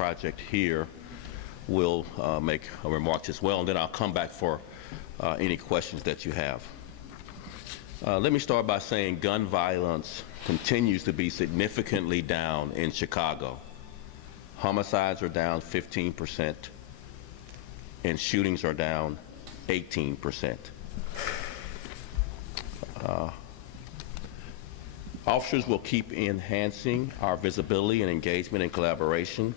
project here will make remarks as well, and then I'll come back for any questions that you have. Let me start by saying gun violence continues to be significantly down in Chicago. Homicides are down 15%, and shootings are down 18%. Officers will keep enhancing our visibility and engagement and collaboration.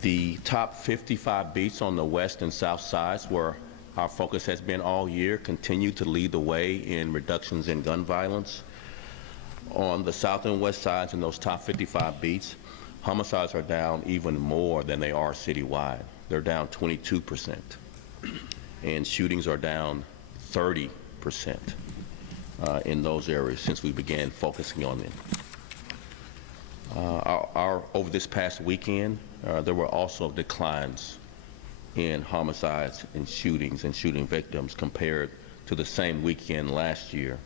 The top 55 beats on the west and south sides, where our focus has been all year, continue to lead the way in reductions in gun violence. On the south and west sides, in those top 55 beats, homicides are down even more than they are citywide. They're down 22%, and shootings are down 30% in those areas since we began focusing on them. Over this past weekend, there were also declines in homicides and shootings and shooting victims compared to the same weekend last year.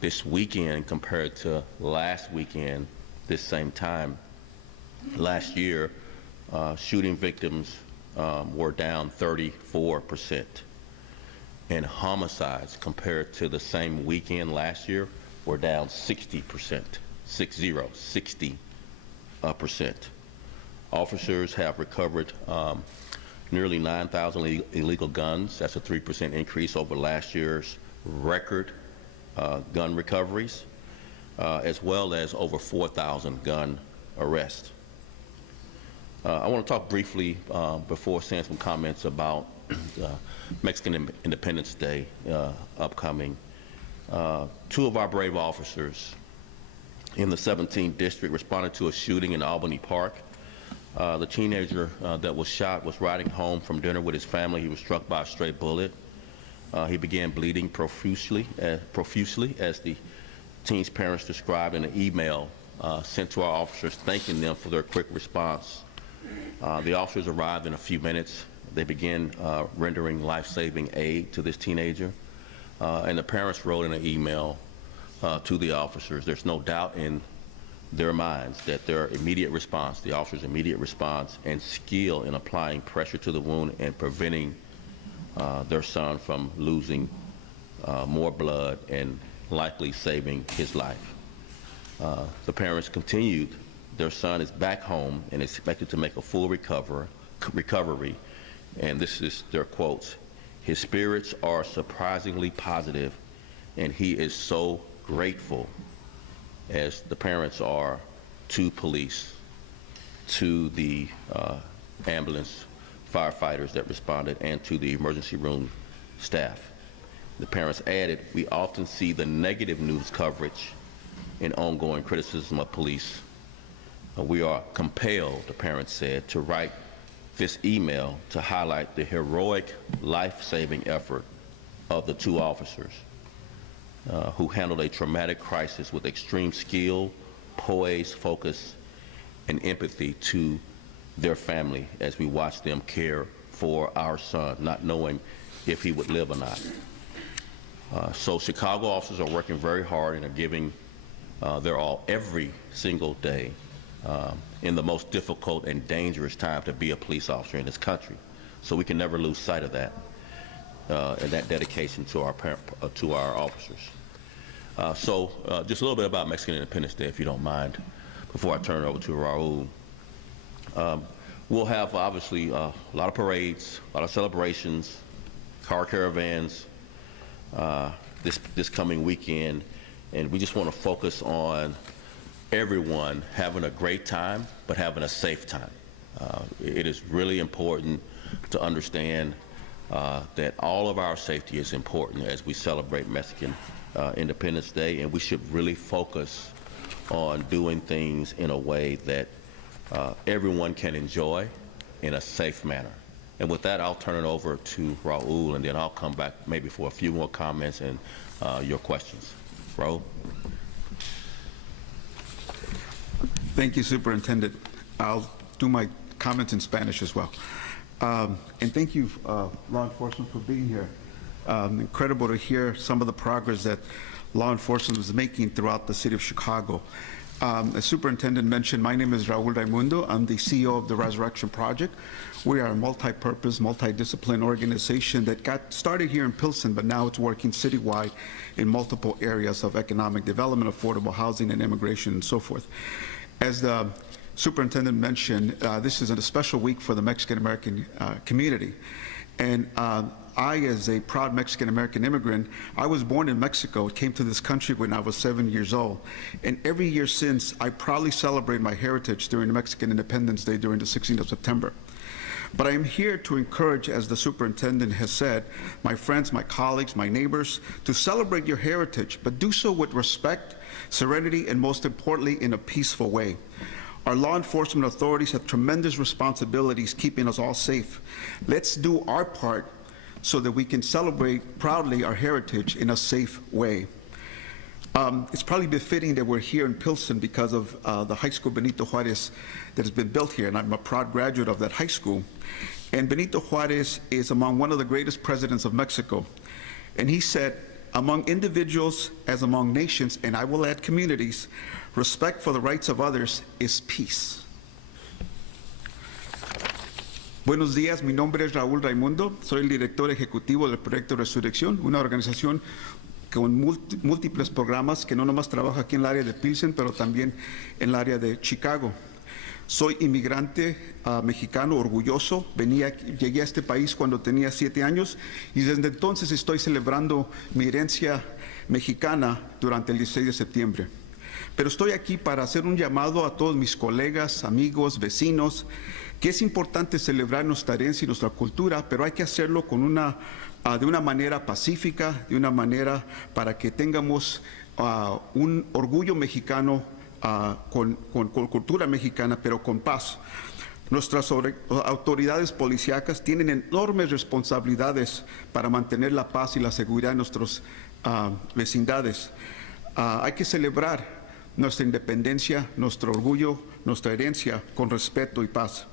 This weekend compared to last weekend, this same time last year, shooting victims were down 34%, and homicides compared to the same weekend last year were down 60%, 60%. Officers have recovered nearly 9,000 illegal guns. That's a 3% increase over last year's record gun recoveries, as well as over 4,000 gun arrests. I want to talk briefly before saying some comments about Mexican Independence Day upcoming. Two of our brave officers in the 17th District responded to a shooting in Albany Park. The teenager that was shot was riding home from dinner with his family. He was struck by a stray bullet. He began bleeding profusely, as the teen's parents described in an email sent to our officers thanking them for their quick response. The officers arrived in a few minutes. They began rendering life-saving aid to this teenager, and the parents wrote in an email to the officers. There's no doubt in their minds that their immediate response, the officers' immediate response and skill in applying pressure to the wound and preventing their son from losing more blood and likely saving his life. The parents continued, their son is back home and expected to make a full recovery, and this is their quotes: "His spirits are surprisingly positive, and he is so grateful," as the parents are to police, to the ambulance firefighters that responded, and to the emergency room staff. The parents added, "We often see the negative news coverage and ongoing criticism of police. We are compelled," the parents said, "to write this email to highlight the heroic life-saving effort of the two officers who handled a traumatic crisis with extreme skill, poise, focus, and empathy to their family as we watched them care for our son, not knowing if he would live or not." So Chicago officers are working very hard and are giving their all every single day in the most difficult and dangerous time to be a police officer in this country. So we can never lose sight of that and that dedication to our officers. So just a little bit about Mexican Independence Day, if you don't mind, before I turn it over to Raul. We'll have, obviously, a lot of parades, a lot of celebrations, car caravans this coming weekend, and we just want to focus on everyone having a great time, but having a safe time. It is really important to understand that all of our safety is important as we celebrate Mexican Independence Day, and we should really focus on doing things in a way that everyone can enjoy in a safe manner. And with that, I'll turn it over to Raul, and then I'll come back maybe for a few more comments and your questions. Raul? Thank you, Superintendent. I'll do my comments in Spanish as well. And thank you, law enforcement, for being here. Incredible to hear some of the progress that law enforcement is making throughout the city of Chicago. As Superintendent mentioned, my name is Raul Raimundo. I'm the CEO of the Resurrection Project. We are a multi-purpose, multidiscipline organization that got started here in Pilsen, but now it's working citywide in multiple areas of economic development, affordable housing, and immigration, and so forth. As the Superintendent mentioned, this is a special week for the Mexican-American community. And I, as a proud Mexican-American immigrant, I was born in Mexico, came to this country when I was 7 years old. And every year since, I proudly celebrate my heritage during Mexican Independence Day during the 16th of September. But I am here to encourage, as the superintendent has said, my friends, my colleagues, my neighbors, to celebrate your heritage, but do so with respect, serenity, and most importantly, in a peaceful way. Our law enforcement authorities have tremendous responsibilities keeping us all safe. Let's do our part so that we can celebrate proudly our heritage in a safe way. It's probably befitting that we're here in Pilsen because of the high school Benito Juarez that has been built here, and I'm a proud graduate of that high school. And Benito Juarez is among one of the greatest presidents of Mexico. And he said, among individuals as among nations, and I will add communities, respect for the rights of others is peace. Buenos días, mi nombre es Raúl Raimundo, soy el director ejecutivo del proyecto Resurrección, una organización con múltiples programas que no nomás trabaja aquí en el área de Pilsen, pero también en el área de Chicago. Soy inmigrante mexicano, orgulloso. Llegué a este país cuando tenía 7 años y desde entonces estoy celebrando mi herencia mexicana durante el 16 de septiembre. Pero estoy aquí para hacer un llamado a todos mis colegas, amigos, vecinos, que es importante celebrar nuestra herencia y nuestra cultura, pero hay que hacerlo con de una manera pacífica, de una manera para que tengamos un orgullo mexicano con cultura mexicana, pero con paz. Nuestras autoridades policíacas tienen enormes responsabilidades para mantener la paz y la seguridad en nuestras vecindades. Hay que celebrar nuestra independencia, nuestro orgullo, nuestra herencia con respeto y paz.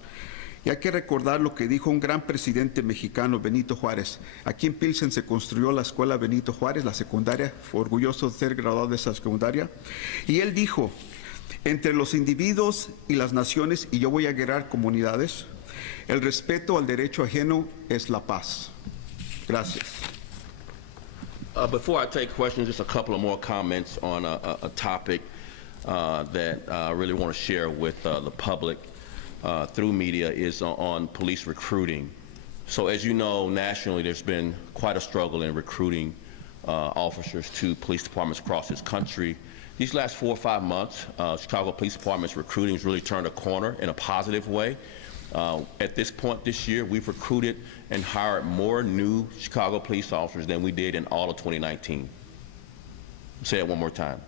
Y hay que recordar lo que dijo un gran presidente mexicano, Benito Juárez. Aquí en Pilsen se construyó la escuela Benito Juárez, la secundaria, fue orgulloso de ser graduado de esa secundaria. Y él dijo, entre los individuos y las naciones, y yo voy a guiar comunidades, el respeto al derecho ajeno es la paz. Gracias. Before I take questions, just a couple of more comments on a topic that I really want to share with the public through media is on police recruiting. So as you know, nationally, there's been quite a struggle in recruiting officers to police departments across this country. These last 4 or 5 months, Chicago Police Department's recruiting has really turned a corner in a positive way. At this point this year, we've recruited and hired more new Chicago police officers than we did in all of 2019. I'll say it one more time.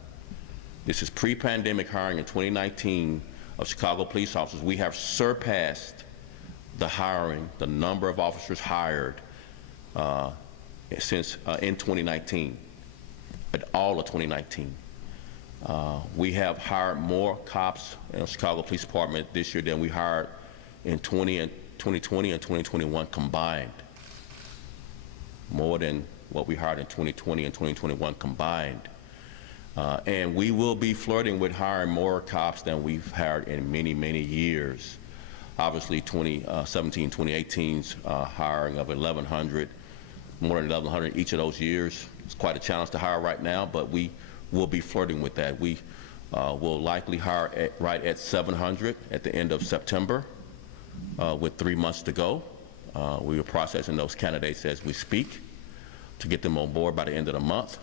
This is pre-pandemic hiring in 2019 of Chicago police officers. We have surpassed the hiring, the number of officers hired since in 2019, but all of 2019. We have hired more cops in the Chicago Police Department this year than we hired in 2020 and 2021 combined. More than what we hired in 2020 and 2021 combined. And we will be flirting with hiring more cops than we've hired in many, many years. Obviously, 2017, 2018's hiring of 1,100, more than 1,100 each of those years. It's quite a challenge to hire right now, but we will be flirting with that. We will likely hire right at 700 at the end of September with 3 months to go. We are processing those candidates as we speak to get them on board by the end of the month.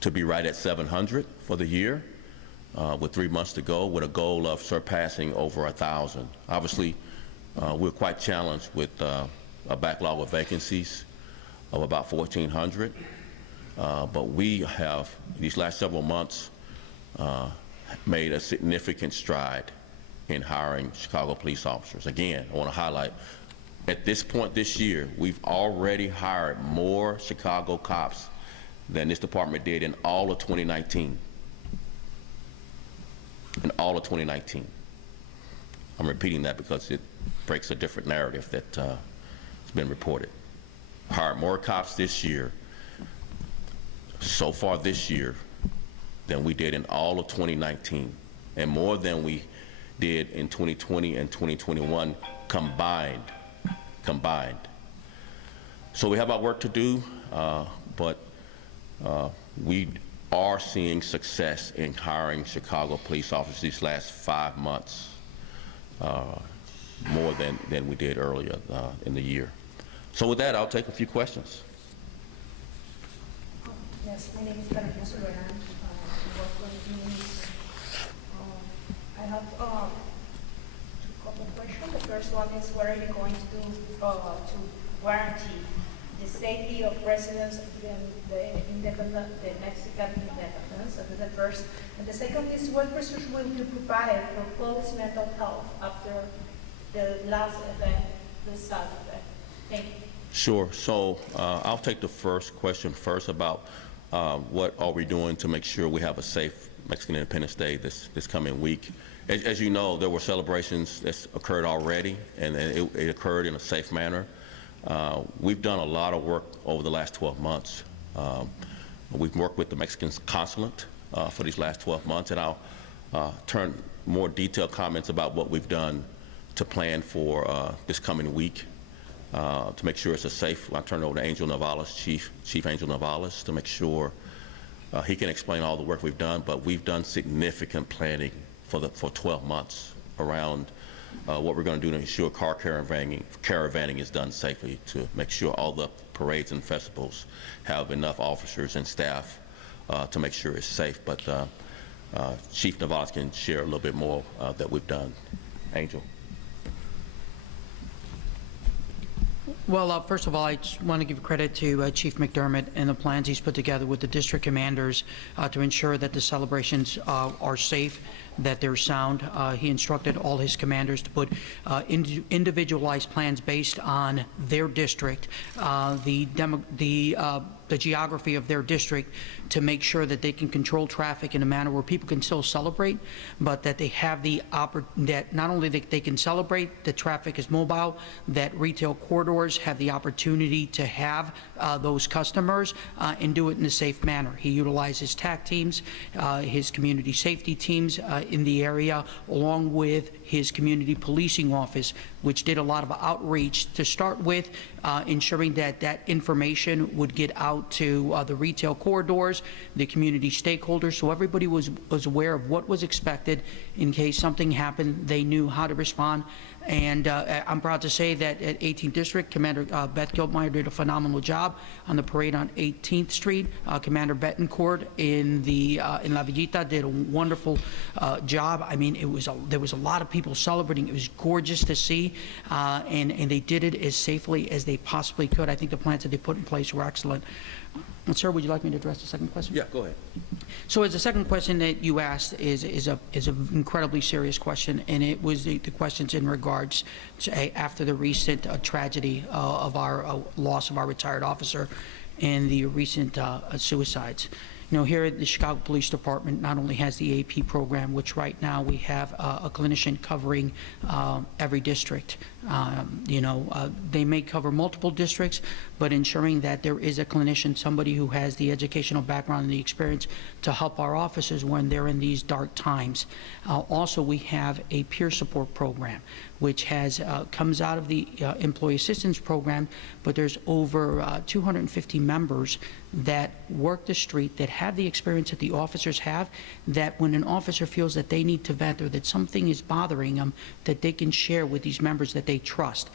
To be right at 700 for the year with 3 months to go with a goal of surpassing over 1,000. Obviously, we're quite challenged with a backlog of vacancies of about 1,400. But we have, these last several months, made a significant stride in hiring Chicago police officers. Again, I want to highlight, at this point this year, we've already hired more Chicago cops than this department did in all of 2019. In all of 2019. I'm repeating that because it breaks a different narrative that has been reported. Hired more cops this year, so far this year, than we did in all of 2019, and more than we did in 2020 and 2021 combined. So we have our work to do, but we are seeing success in hiring Chicago police officers these last 5 months, more than we did earlier in the year. So with that, I'll take a few questions. Yes, my name is Carolina Soberano. I work for the news. I have two couple of questions. The first one is, what are you going to do to guarantee the safety of residents of the Mexican independence? That is the first. And the second is, what research will you provide for police mental health after the last event, the South event? Thank you. Sure. So I'll take the first question first about what are we doing to make sure we have a safe Mexican Independence Day this coming week. As you know, there were celebrations that occurred already, and it occurred in a safe manner. We've done a lot of work over the last 12 months. We've worked with the Mexican consulate for these last 12 months, and I'll turn more detailed comments about what we've done to plan for this coming week to make sure it's a safe. I'll turn it over to Angel Navales, Chief Angel Navales, to make sure he can explain all the work we've done, but we've done significant planning for 12 months around what we're going to do to ensure car caravanning is done safely, to make sure all the parades and festivals have enough officers and staff to make sure it's safe. But Chief Navales can share a little bit more that we've done. Angel. Well, first of all, I just want to give credit to Chief McDermott and the plans he's put together with the district commanders to ensure that the celebrations are safe, that they're sound. He instructed all his commanders to put individualized plans based on their district, the geography of their district, to make sure that they can control traffic in a manner where people can still celebrate, but that they have that not only that they can celebrate, the traffic is mobile, that retail corridors have the opportunity to have those customers and do it in a safe manner. He utilizes TAC teams, his community safety teams in the area, along with his community policing office, which did a lot of outreach to start with, ensuring that that information would get out to the retail corridors, the community stakeholders, so everybody was aware of what was expected in case something happened. They knew how to respond. And I'm proud to say that at 18th District, Commander Beth Giltmeyer did a phenomenal job on the parade on 18th Street. Commander Betancourt in La Villita did a wonderful job. I mean, there was a lot of people celebrating. It was gorgeous to see, and they did it as safely as they possibly could. I think the plans that they put in place were excellent. And sir, would you like me to address the second question? Yeah, go ahead. So as the second question that you asked is an incredibly serious question, and it was the questions in regards to after the recent tragedy of our loss of our retired officer and the recent suicides. You know, here at the Chicago Police Department not only has the AP program, which right now we have a clinician covering every district. They may cover multiple districts, but ensuring that there is a clinician, somebody who has the educational background and the experience to help our officers when they're in these dark times. Also, we have a peer support program, which comes out of the employee assistance program, but there's over 250 members that work the street, that have the experience that the officers have, that when an officer feels that they need to vent or that something is bothering them, that they can share with these members that they trust.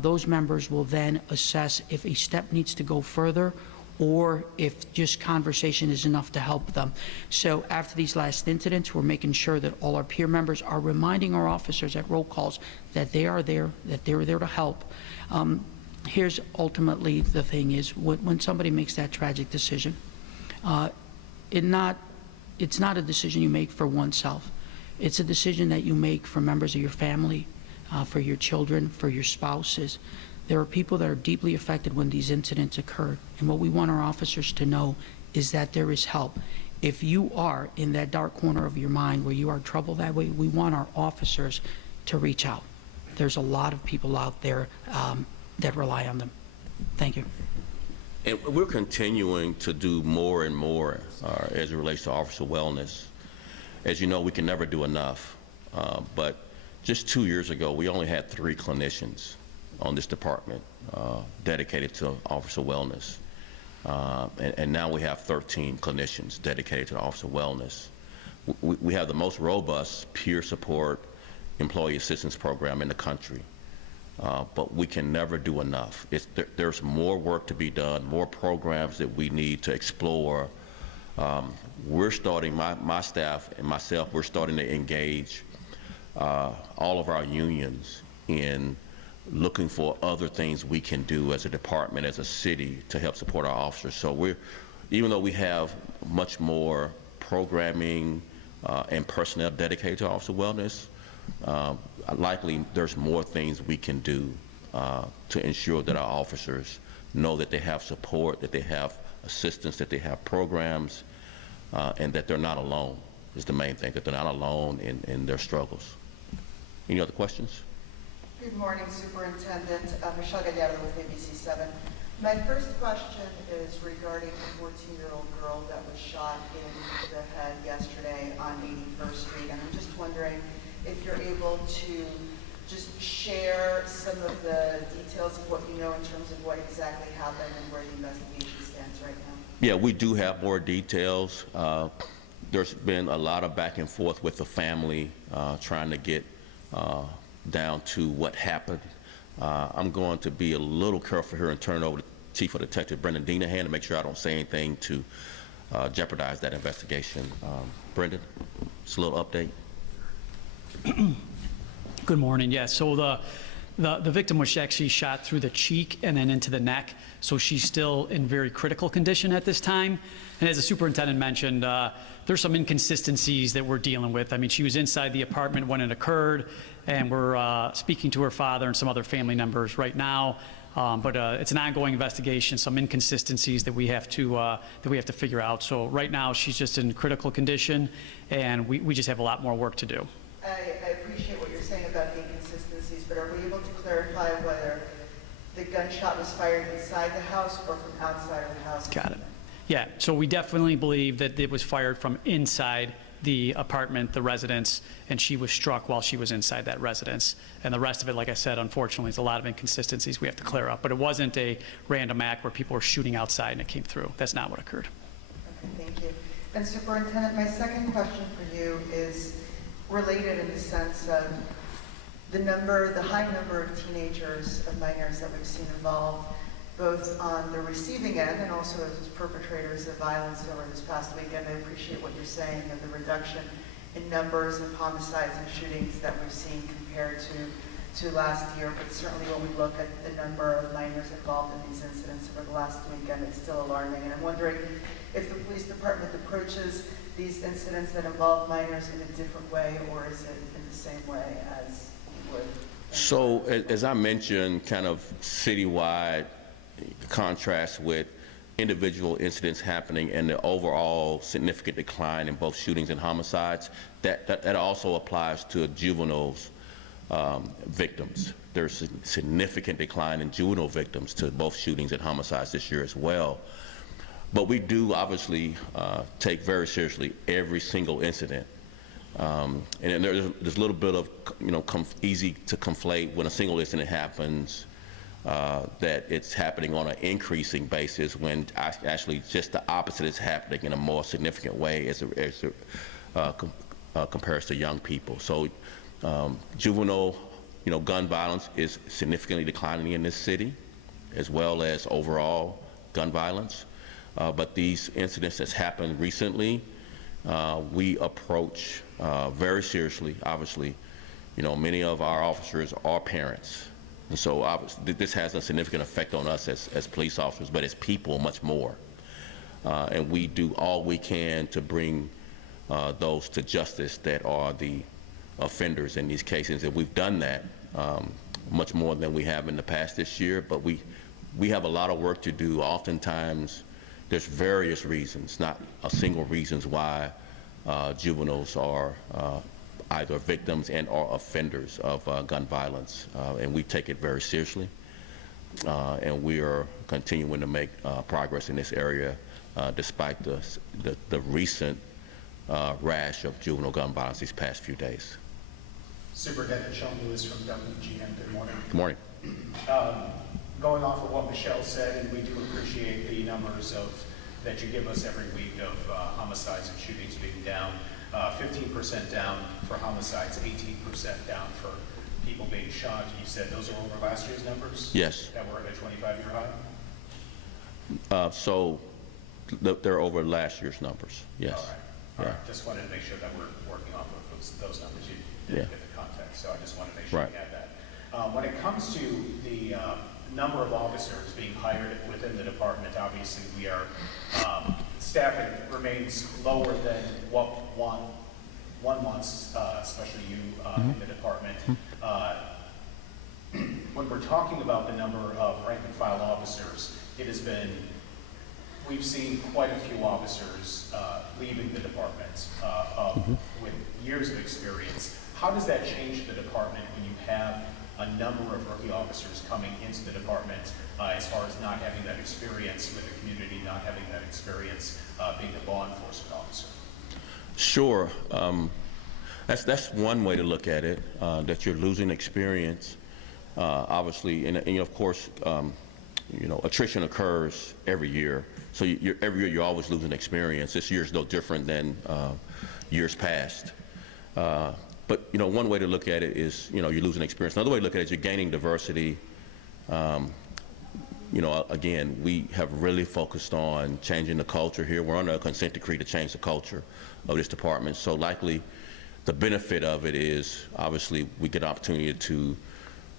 Those members will then assess if a step needs to go further or if just conversation is enough to help them. So after these last incidents, we're making sure that all our peer members are reminding our officers at roll calls that they are there, that they're there to help. Here's ultimately the thing is, when somebody makes that tragic decision, it's not a decision you make for oneself. It's a decision that you make for members of your family, for your children, for your spouses. There are people that are deeply affected when these incidents occur, and what we want our officers to know is that there is help. If you are in that dark corner of your mind where you are troubled that way, we want our officers to reach out. There's a lot of people out there that rely on them. Thank you. And we're continuing to do more and more as it relates to officer wellness. As you know, we can never do enough. But just 2 years ago, we only had 3 clinicians on this department dedicated to officer wellness. And now we have 13 clinicians dedicated to officer wellness. We have the most robust peer support employee assistance program in the country. But we can never do enough. There's more work to be done, more programs that we need to explore. We're starting, my staff and myself, we're starting to engage all of our unions in looking for other things we can do as a department, as a city, to help support our officers. So even though we have much more programming and personnel dedicated to officer wellness, likely there's more things we can do to ensure that our officers know that they have support, that they have assistance, that they have programs, and that they're not alone is the main thing, that they're not alone in their struggles. Any other questions? Good morning, Superintendent. Michelle Gallardo with ABC7. My first question is regarding a 14-year-old girl that was shot in the head yesterday on 81st Street, and I'm just wondering if you're able to just share some of the details of what you know in terms of what exactly happened and where the investigation stands right now. Yeah, we do have more details. There's been a lot of back and forth with the family trying to get down to what happened. I'm going to be a little careful here and turn it over to Chief of Detective Brendan Dinahan to make sure I don't say anything to jeopardize that investigation. Brendan, just a little update. Good morning. Yeah, so the victim was actually shot through the cheek and then into the neck, so she's still in very critical condition at this time. And as the superintendent mentioned, there's some inconsistencies that we're dealing with. I mean, she was inside the apartment when it occurred, and we're speaking to her father and some other family members right now. But it's an ongoing investigation, some inconsistencies that we have to figure out. So right now, she's just in critical condition, and we just have a lot more work to do. I appreciate what you're saying about the inconsistencies, but are we able to clarify whether the gunshot was fired inside the house or from outside of the house? Got it. Yeah, so we definitely believe that it was fired from inside the apartment, the residence, and she was struck while she was inside that residence. And the rest of it, like I said, unfortunately, is a lot of inconsistencies we have to clear up. But it wasn't a random act where people were shooting outside and it came through. That's not what occurred. Okay, thank you. And Superintendent, my second question for you is related in the sense of the high number of teenagers, of minors that we've seen involved, both on the receiving end and also as perpetrators of violence over this past weekend. I appreciate what you're saying of the reduction in numbers of homicides and shootings that we've seen compared to last year, but certainly when we look at the number of minors involved in these incidents over the last weekend, it's still alarming. And I'm wondering if the police department approaches these incidents that involve minors in a different way, or is it in the same way as you would? So as I mentioned, kind of citywide contrast with individual incidents happening and the overall significant decline in both shootings and homicides, that also applies to juveniles victims. There's a significant decline in juvenile victims to both shootings and homicides this year as well. But we do obviously take very seriously every single incident. And there's a little bit of, easy to conflate when a single incident happens, that it's happening on an increasing basis when actually just the opposite is happening in a more significant way as it compares to young people. So juvenile, gun violence is significantly declining in this city, as well as overall gun violence. But these incidents that's happened recently, we approach very seriously. Obviously, many of our officers are parents. And so obviously, this has a significant effect on us as police officers, but as people, much more. And we do all we can to bring those to justice that are the offenders in these cases. And we've done that much more than we have in the past this year, but we have a lot of work to do. Oftentimes, there's various reasons, not a single reasons why juveniles are either victims and or offenders of gun violence, and we take it very seriously. and we are continuing to make progress in this area despite the recent rash of juvenile gun violence these past few days. Superintendent Sean Lewis from WGN. Good morning. Good morning. Going off of what Michelle said, and we do appreciate the numbers that you give us every week of homicides and shootings being down. 15% down for homicides, 18% down for people being shot. You said those are over last year's numbers? Yes. That were at a 25-year high? So they're over last year's numbers, yes. All right. All right. Just wanted to make sure that we're working off of those numbers. You didn't get the context, so I just wanted to make sure Right. you had that. When it comes to the number of officers being hired within the department, obviously we are, staffing remains lower than what one wants, especially you in the department. When we're talking about the number of rank and file officers, it has been, we've seen quite a few officers leaving the department with years of experience. How does that change the department when you have a number of rookie officers coming into the department as far as not having that experience with the community, not having that experience being a law enforcement officer? Sure. That's one way to look at it, that you're losing experience, obviously, and of course, attrition occurs every year. So every year you're always losing experience. This year's no different than years past. But one way to look at it is you're losing experience. Another way to look at it is you're gaining diversity. Again, we have really focused on changing the culture here. We're under a consent decree to change the culture of this department. So likely the benefit of it is obviously we get an opportunity to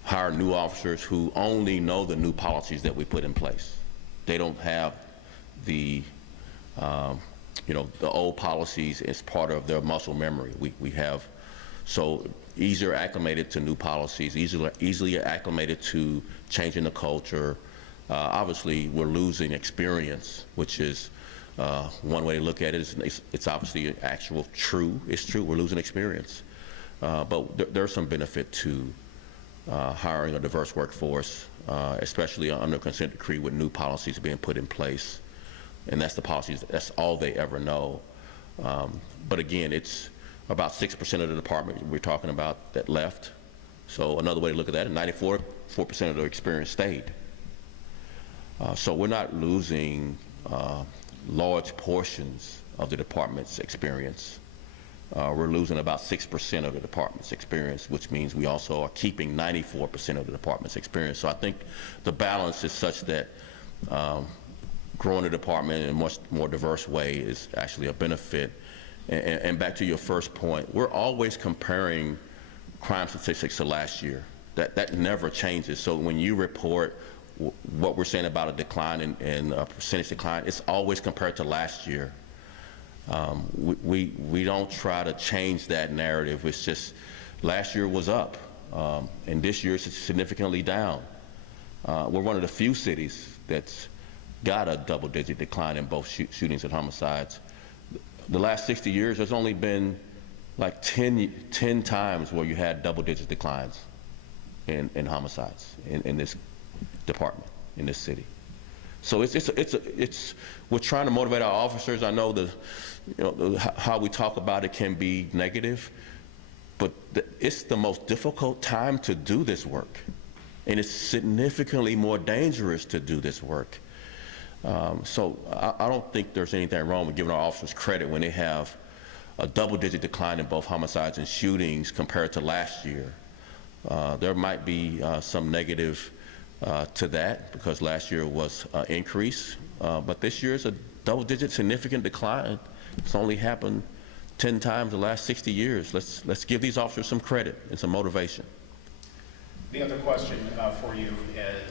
hire new officers who only know the new policies that we put in place. They don't have the the old policies as part of their muscle memory. We have so easier acclimated to new policies, easily acclimated to changing the culture. Obviously, we're losing experience, which is one way to look at it. It's obviously actual true. It's true. We're losing experience, but there's some benefit to hiring a diverse workforce, especially under consent decree with new policies being put in place. And that's the policies, that's all they ever know. But again, it's about 6% of the department we're talking about that left. So another way to look at that, 94% of the experience stayed. So we're not losing large portions of the department's experience. We're losing about 6% of the department's experience, which means we also are keeping 94% of the department's experience. So I think the balance is such that growing the department in a much more diverse way is actually a benefit. And back to your first point, we're always comparing crime statistics to last year. That never changes. So when you report what we're saying about a decline in a percentage decline, it's always compared to last year. We don't try to change that narrative. It's just last year was up, and this year is significantly down. We're one of the few cities that's got a double-digit decline in both shootings and homicides. The last 60 years, there's only been like 10 times where you had double-digit declines in homicides in this department, in this city. So we're trying to motivate our officers. I know how we talk about it can be negative, but it's the most difficult time to do this work, and it's significantly more dangerous to do this work. So I don't think there's anything wrong with giving our officers credit when they have a double-digit decline in both homicides and shootings compared to last year. There might be some negative to that because last year was an increase, but this year is a double-digit significant decline. It's only happened 10 times the last 60 years. Let's give these officers some credit and some motivation. The other question for you is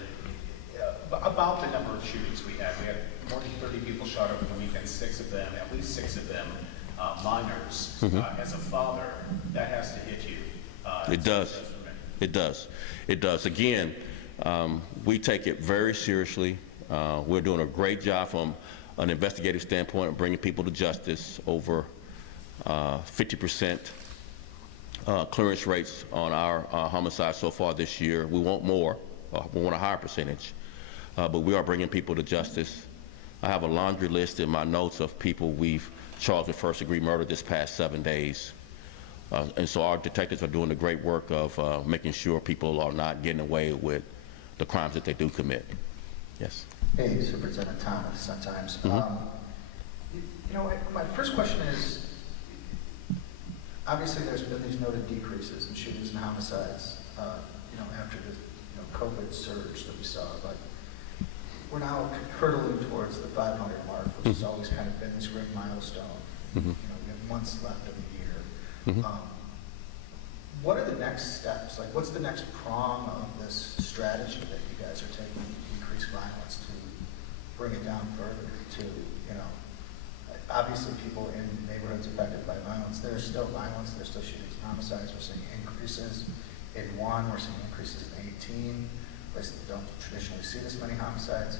about the number of shootings we had. We had more than 30 people shot over the weekend, at least six of them minors. As a father, that has to hit you. It does. It does. It does. Again, we take it very seriously. We're doing a great job from an investigative standpoint of bringing people to justice. Over 50% clearance rates on our homicides so far this year. We want more. we want a higher percentage. But we are bringing people to justice. I have a laundry list in my notes of people we've charged with first-degree murder this past 7 days. And so our detectives are doing the great work of making sure people are not getting away with the crimes that they do commit. Yes. Hey, Superintendent Thomas, Sun-Times. You know, my first question is, obviously there's been these noted decreases in shootings and homicides, you know, after the COVID surge that we saw, but we're now hurtling towards the 500 mark, which has always kind of been this great milestone. You know, we have months left of the year. What are the next steps? Like, what's the next prong of this strategy that you guys are taking to decrease violence, to bring it down further, to, you know, obviously people in neighborhoods affected by violence, there's still violence, there's still shootings and homicides. We're seeing increases in 1, we're seeing increases in 18, places that don't traditionally see this many homicides.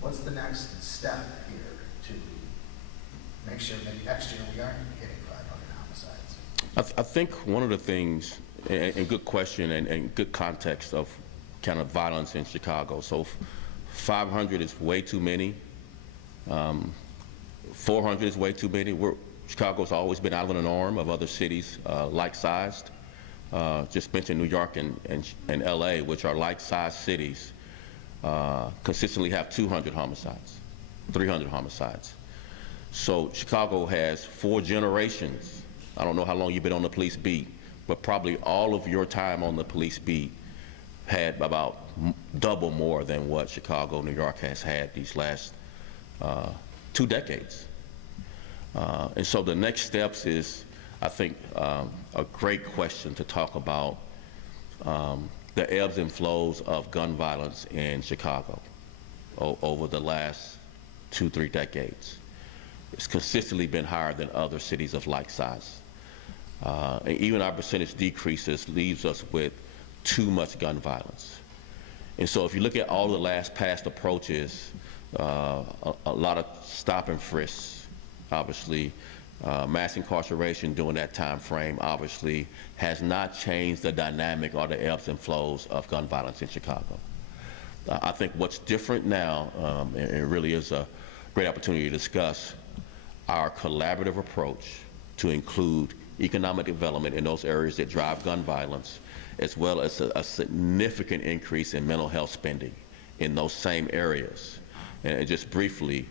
What's the next step here to make sure maybe next year we aren't hitting 500 homicides? I think one of the things, and good question and good context of kind of violence in Chicago. So 500 is way too many. 400 is way too many. Chicago's always been out on an arm of other cities like-sized. Just mentioned New York and LA, which are like-sized cities, consistently have 200 homicides, 300 homicides. So Chicago has 4 generations. I don't know how long you've been on the police beat, but probably all of your time on the police beat had about double more than what Chicago, New York has had these last 2 decades. And so the next steps is, I think, a great question to talk about the ebbs and flows of gun violence in Chicago over the last 2-3 decades. It's consistently been higher than other cities of like size. And even our percentage decreases leaves us with too much gun violence. And so if you look at all the past approaches, a lot of stop and frisks, obviously, mass incarceration during that time frame obviously has not changed the dynamic or the ebbs and flows of gun violence in Chicago. I think what's different now, and it really is a great opportunity to discuss our collaborative approach to include economic development in those areas that drive gun violence, as well as a significant increase in mental health spending in those same areas. And just briefly,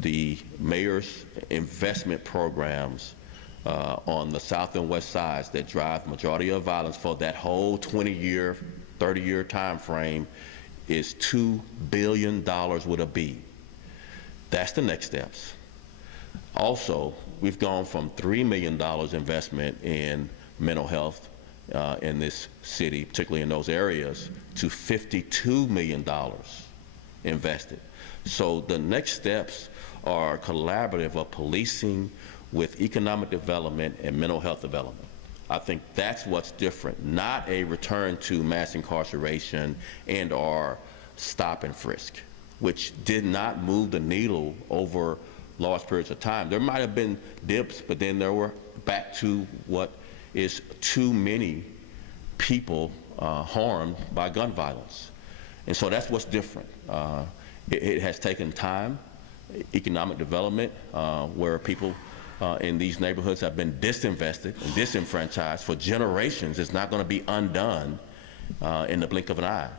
the mayor's investment programs on the south and west sides that drive majority of violence for that whole 20-year, 30-year time frame is $2 billion with a B. That's the next steps. Also, we've gone from $3 million investment in mental health in this city, particularly in those areas, to $52 million invested. So the next steps are collaborative of policing with economic development and mental health development. I think that's what's different, not a return to mass incarceration and or stop and frisk, which did not move the needle over large periods of time. There might have been dips, but then there were back to what is too many people harmed by gun violence. And so that's what's different. It has taken time, economic development, where people in these neighborhoods have been disinvested and disenfranchised for generations. It's not going to be undone in the blink of an eye.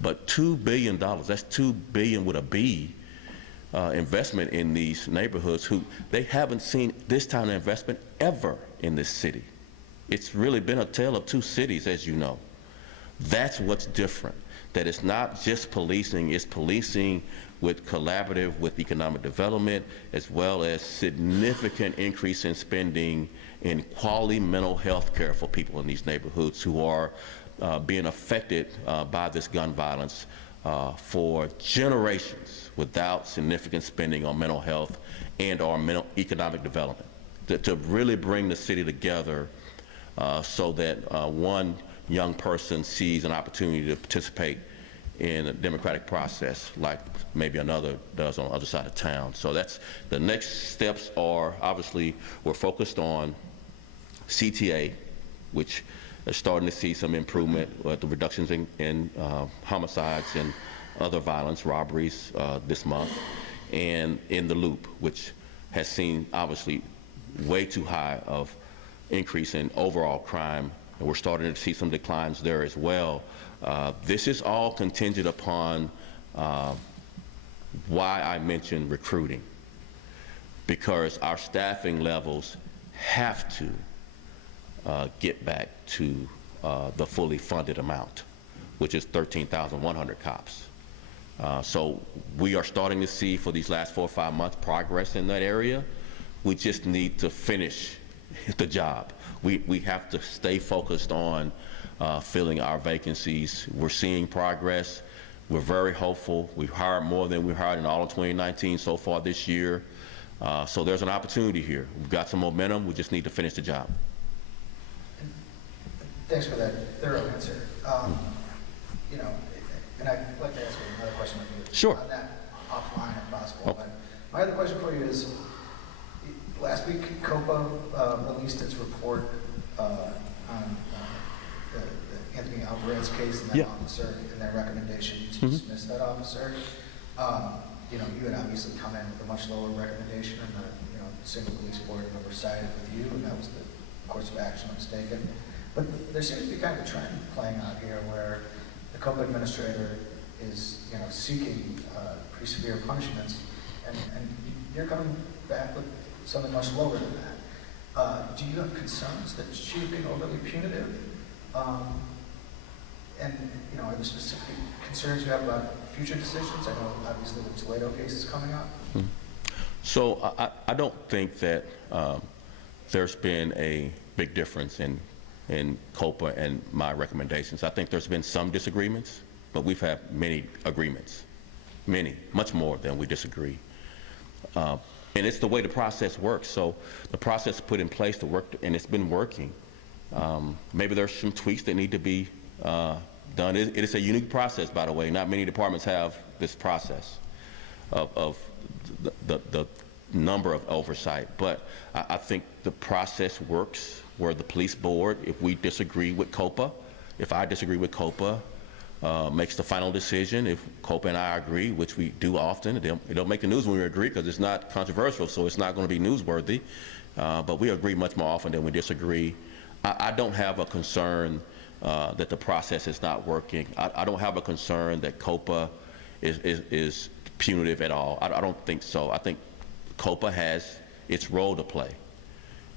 But $2 billion, that's $2 billion with a B, investment in these neighborhoods who they haven't seen this kind of investment ever in this city. It's really been a tale of two cities, as you know. That's what's different, that it's not just policing, it's policing with collaborative with economic development, as well as significant increase in spending in quality mental health care for people in these neighborhoods who are being affected by this gun violence for generations without significant spending on mental health and or economic development. To really bring the city together so that one young person sees an opportunity to participate in a democratic process like maybe another does on the other side of town. So that's the next steps are, obviously, we're focused on CTA, which starting to see some improvement with the reductions in homicides and other violence, robberies this month, and in the Loop, which has seen obviously way too high of increase in overall crime, and we're starting to see some declines there as well. This is all contingent upon why I mentioned recruiting, because our staffing levels have to get back to the fully funded amount, which is 13,100 cops. So we are starting to see for these last 4 or 5 months progress in that area. We just need to finish the job. We have to stay focused on filling our vacancies. We're seeing progress. We're very hopeful. We've hired more than we hired in all of 2019 so far this year. So there's an opportunity here. We've got some momentum. We just need to finish the job. Thanks for that thorough answer. You know, and I'd like to ask you another question with you. Sure. On that offline if possible. Oh. But my other question for you is, last week COPA released its report on the Anthony Alvarez case and that officer and their recommendation to dismiss that officer. You know, you had obviously come in with a much lower recommendation, and the single police board never sided with you, and that was the course of action that was taken. But there seems to be kind of a trend playing out here where the COPA administrator is, seeking pretty severe punishments, and you're coming back with something much lower than that. Do you have concerns that she's being overly punitive? And are there specific concerns you have about future decisions? I know obviously the Toledo case is coming up. So I don't think that there's been a big difference in COPA and my recommendations. I think there's been some disagreements, but we've had many agreements, much more than we disagree. And it's the way the process works. So the process put in place to work, and it's been working. Maybe there's some tweaks that need to be done. It is a unique process, by the way. Not many departments have this process of the number of oversight. But I think the process works where the police board, if we disagree with COPA, if I disagree with COPA, makes the final decision. If COPA and I agree, which we do often, it don't make the news when we agree because it's not controversial, so it's not going to be newsworthy. But we agree much more often than we disagree. I don't have a concern that the process is not working. I don't have a concern that COPA is punitive at all. I don't think so. I think COPA has its role to play.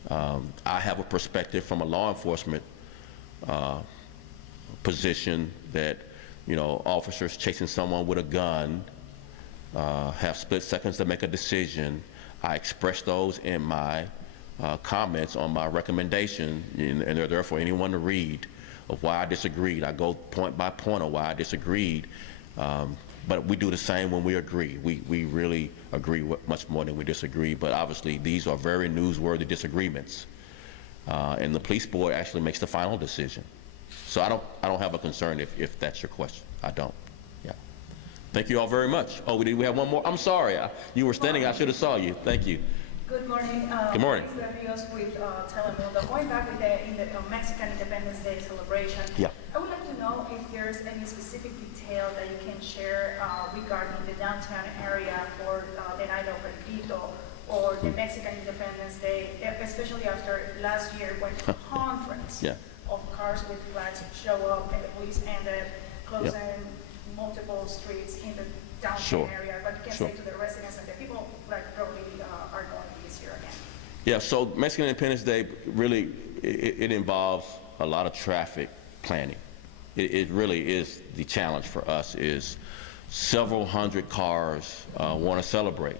I have a perspective from a law enforcement position that, officers chasing someone with a gun have split seconds to make a decision. I express those in my comments on my recommendation, and they're there for anyone to read, of why I disagreed. I go point by point of why I disagreed. But we do the same when we agree. We really agree much more than we disagree, but obviously these are very newsworthy disagreements. And the police board actually makes the final decision. So I don't have a concern if that's your question. I don't. Yeah. Thank you all very much. Oh, we have one more? I'm sorry. You were standing. I should have saw you. Thank you. Good morning. Good morning. Rios with Telemundo. Going back with the Mexican Independence Day celebration, Yeah. I would like to know if there's any specific detail that you can share regarding the downtown area for the night of El Grito or the Mexican Independence Day, especially after last year when hundreds of cars with flags show up and the police ended closing multiple streets in the downtown area. But you can say to the residents and the people probably are going this year again. Yeah, so Mexican Independence Day really, it involves a lot of traffic planning. It really is the challenge for us is several hundred cars want to celebrate.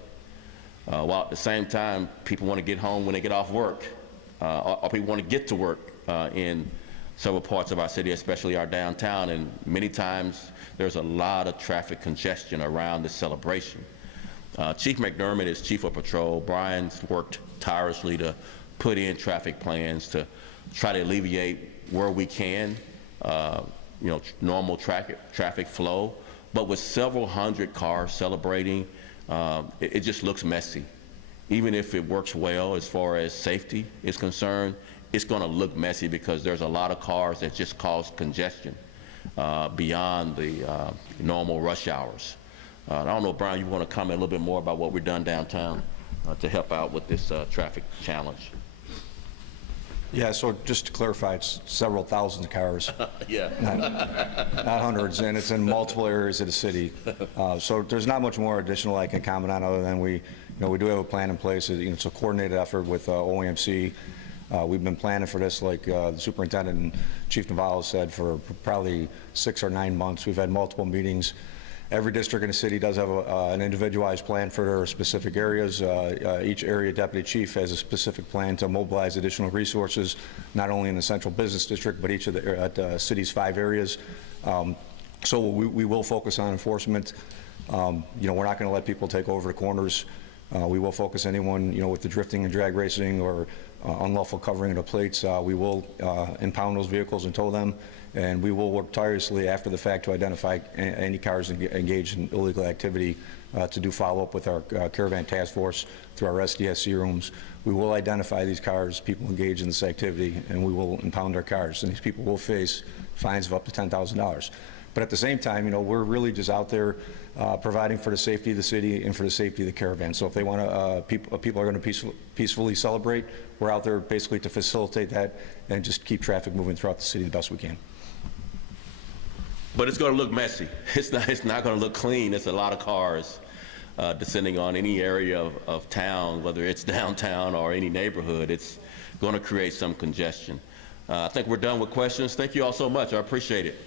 While at the same time, people want to get home when they get off work, or people want to get to work in several parts of our city, especially our downtown, and many times there's a lot of traffic congestion around this celebration. Chief McDermott is Chief of Patrol. Brian's worked tirelessly to put in traffic plans to try to alleviate where we can, normal traffic flow. But with several hundred cars celebrating, it just looks messy. Even if it works well as far as safety is concerned, it's going to look messy because there's a lot of cars that just cause congestion beyond the normal rush hours. I don't know, Brian, you want to comment a little bit more about what we've done downtown to help out with this traffic challenge? Yeah, so just to clarify, it's several thousand cars, Yeah. not hundreds, and it's in multiple areas of the city. So there's not much more additional I can comment on other than we do have a plan in place. It's a coordinated effort with OAMC. We've been planning for this, like the superintendent and Chief Navarro said, for probably 6 or 9 months. We've had multiple meetings. Every district in the city does have an individualized plan for their specific areas. Each area deputy chief has a specific plan to mobilize additional resources, not only in the central business district, but each of the city's 5 areas. So we will focus on enforcement. We're not going to let people take over the corners. We will focus anyone, with the drifting and drag racing or unlawful covering of the plates. We will impound those vehicles and tow them, and we will work tirelessly after the fact to identify any cars engaged in illegal activity to do follow-up with our caravan task force through our SDSC rooms. We will identify these cars, people engaged in this activity, and we will impound their cars, and these people will face fines of up to $10,000. But at the same time, we're really just out there providing for the safety of the city and for the safety of the caravan. So if they want to, people are going to peacefully celebrate, we're out there basically to facilitate that and just keep traffic moving throughout the city the best we can. But it's going to look messy. It's not going to look clean. It's a lot of cars descending on any area of town, whether it's downtown or any neighborhood. It's going to create some congestion. I think we're done with questions. Thank you all so much. I appreciate it.